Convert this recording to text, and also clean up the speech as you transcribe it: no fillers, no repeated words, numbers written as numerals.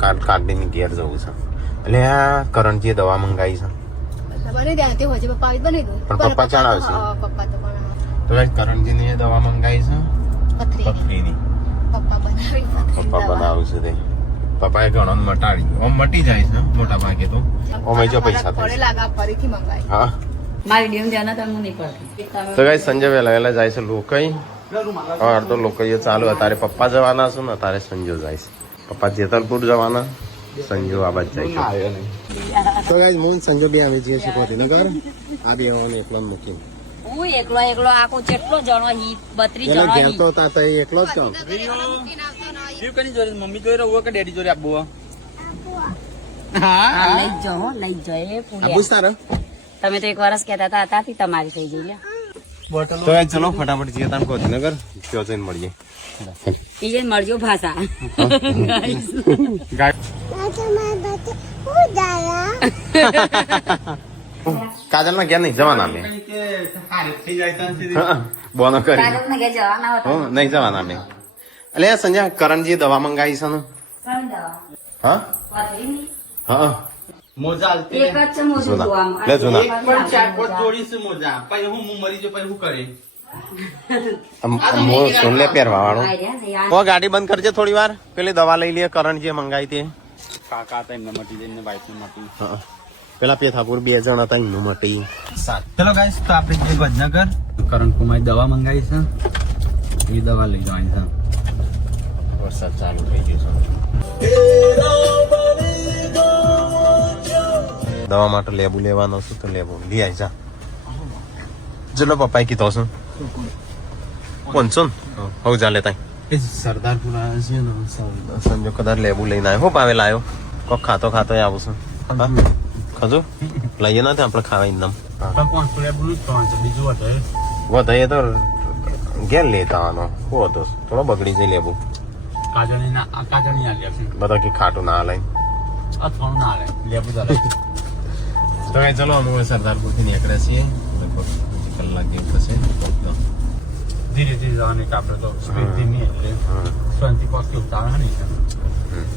કાઢીને ઘેર જવું છે એટલે આ કરણજીએ દવા મંગાવી છે પણ પપ્પા ચાણ આવશે તો કરણજીને દવા મંગાવી છે પથરીની પપ્પા બનાવશે તે પપ્પાએ ઘણો મટાડી આમ મટી જાય છે મોટા ભાગે તો ઓમે જો પૈસા થાય હા મારી ડીએમ ધ્યાન તમને નહીં પડતી તો ગાઈસ સંજય વહેલા જાય છે લોકઈ અડધો લોકઈ ચાલુ અત્યારે પપ્પા જવાના છે ને અત્યારે સંજો જાય છે પપ્પા જેતલપુર જવાના સંજો આ બાજુ જાય છે તો ગાઈસ મોન સંજો બે આવી જઈએ શીખવાતી નગર આ બે હોને એકલો મૂકી હું એકલો આખો જેટલો જણો હી 32 જણો ઘેર તો તા એકલો જ કામ શિવ કની જોડે મમ્મી જોડે રહો કે ડેડી જોડે આપવો હા લઈ જાઓ એ પૂછતા તમે તો એક વર્ષ કહેતા હતા તાતી તમારી થઈ ગઈ લે તો ગાઈસ ચલો ફટાફટ જઈએ તાન કોથી નગર ક્યો જઈને મળીએ ઈ મળજો ભાષા કાજલ ના ઘેર નહીં જવાના અમે બોનો કરી કાગળને ઘેર જવાના હતા નહીં જવાના અમે એટલે સંજય કરણજી દવા મંગાવી છે ને હા હા મોજા આલતી એક જ છે મોજું જૂના. જોવામાં. લે જૂના. એક પણ ચાર પાંચ જોડીશું મોજા પછી હું મરી જાઉં પછી શું કરે સોન લે પહેરવા વાળો આ રહ્યા ને યાર. ઓ ગાડી બંધ કરજે થોડી વાર પેલી દવા લઈ લે કરણજીએ મંગાવી તે કાકા હતા એમને મટી જાય એમને વાઈફ ને મટી હા. પેલા પેથાપુર 2 જણ હતા એનું મટી ચલો ગાઈસ તો આપણે જે ભજનગર કરણ કુમાર દવા મંગાવી છે એ દવા લઈ જવાની છે વરસાદ ચાલુ થઈ ગયો છે દવા માટે લેબુ લેવાનો છું તો લેબુ લઈ આવી જા ચલો પપ્પાએ કીધો છું 500 હવ ચાલે તાઈ એ સરદારપુરા છે ને સંજો કદાચ લેબુ લઈને આવ્યો હો પાવે લાયો કોક ખાતો આવું છું હા ખજો લઈએ ના આપણે ખાવા ઇન્દમ પણ 500 લેબુનું જ ખાવાનું છે બીજું હતું વધારે તો ઘેર લેતા આનો હો તો થોડો બગડી જાય લેબુ કાજણી આ લે બધા કે ખાટું ના લઈ અથવાનું ના લે લેબુ ચાલે તો કઈ ચલો અમે સરદારપુર થી નીકળ્યા છીએ લગભગ કલાક જેવું થશે ધીરે ધીરે જવાની આપણે તો સ્પીડ ધીમી એટલે શાંતિ પાછી ઉતારે નહીં